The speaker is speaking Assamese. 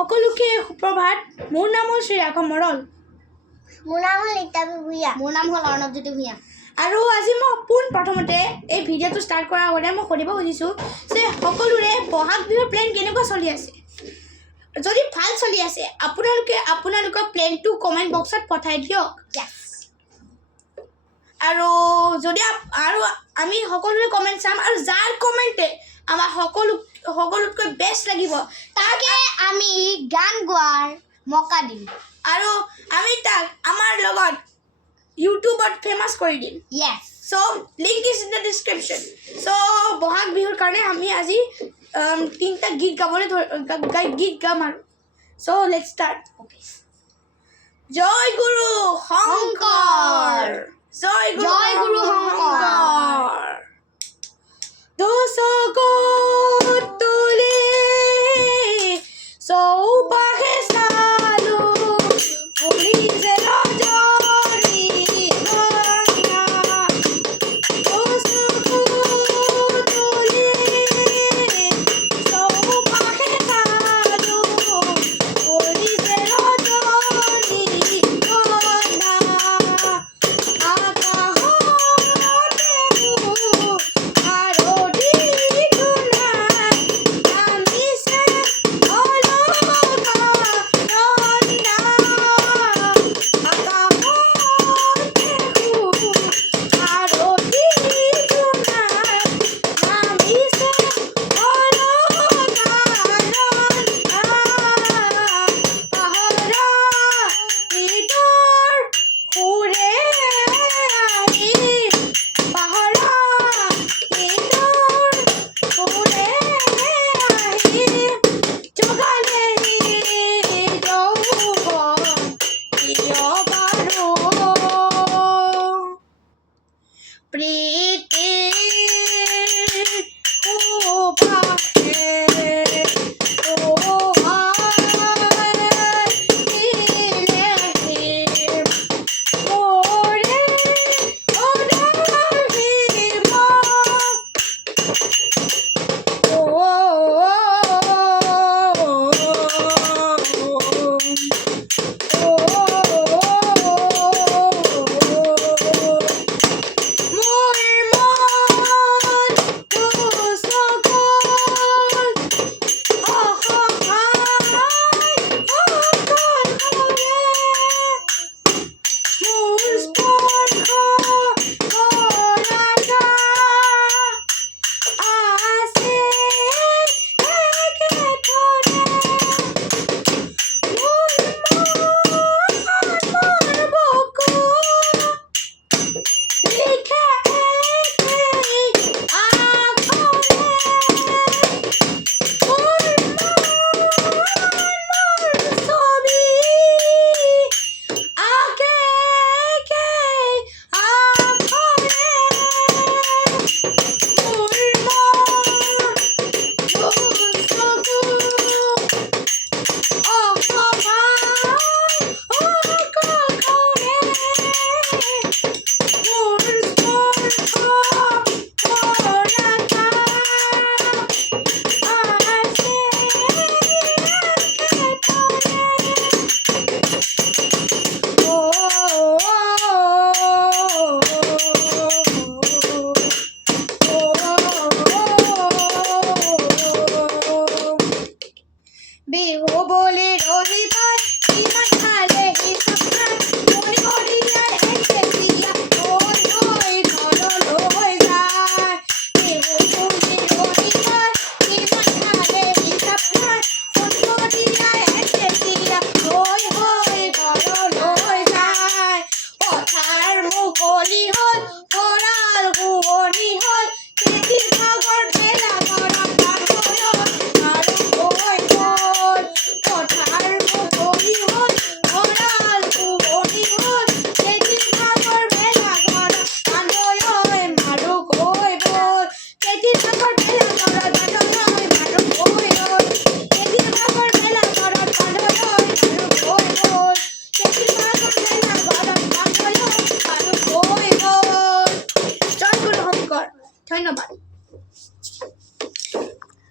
সকলোকে সুপ্ৰভাত। মোৰ নাম হ'ল শ্ৰী ৰাঘৱ মৰল। মোৰ নাম হ'ল নিতাবী ভূঞা। মোৰ নাম হ'ল অৰ্ণৱজ্যোতি ভূঞা। আৰু আজি মই প্ৰথমতে এই ভিডিঅ'টো ষ্টাৰ্ট কৰাৰ আগতে মই সুধিব খুজিছোঁ যে সকলোৰে বহাগ বিহুৰ প্লেন কেনেকুৱা চলি আছে। যদি ভাল চলি আছে আপোনালোকৰ প্লেনটো কমেণ্ট বক্সত পঠাই দিয়ক। আৰু যদি আমি সকলোৰে কমেণ্ট চাম আৰু যাৰ কমেণ্টে আমাৰ সকলোতকৈ বেষ্ট লাগিব তাকে আমি গান গোৱাৰ মৌকা দিম আৰু আমি তাক আমাৰ লগত ইউটিউবত ফেমাছ কৰি দিম। So link is in the description. So Bohag বিহুৰ কাৰণে আমি আজি 3টা গীত গাম আৰু so let's start. জয় গুৰু শংকৰ, জয় গুৰু শংকৰ। দশকত তুলি চৌপাশে চালো ফুলিছে ৰজনী গন্ধা। দশকত তুলি চৌপাশে চালো ফুলিছে ৰজনী গন্ধা। বিহু বুলি ৰহি পাত ইমান ভালে